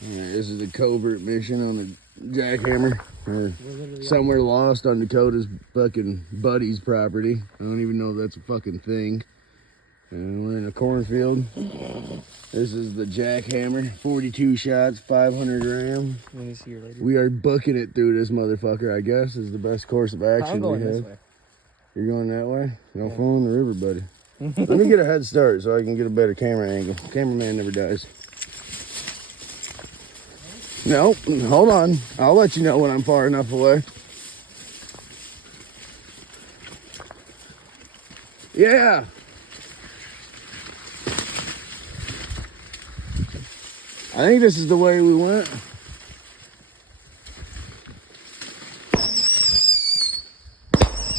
Alright, this is a covert mission on the Jackhammer. Somewhere lost on Dakota's fucking buddy's property. I don't even know if that's a fucking thing. And we're in a cornfield. This is the Jackhammer. 42 shots, 500 gram. Let me see your lady. We are booking it through this motherfucker, I guess, is the best course of action I'm going we have. this way. You're going that way? Don't fall in the river, buddy. Let me get a head start so I can get a better camera angle. Cameraman never dies. No, hold on. I'll let you know when I'm far enough away. Yeah. I think this is the way we went.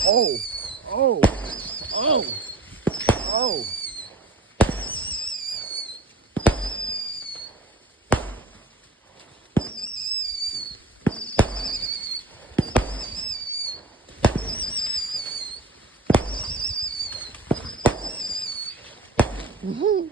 Oh, oh, oh, oh. Woohoo.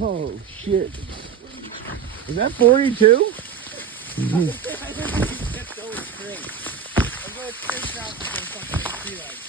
Oh shit. Is that 42? I think you kept going straight. I'm going straight south to some fucking tree line.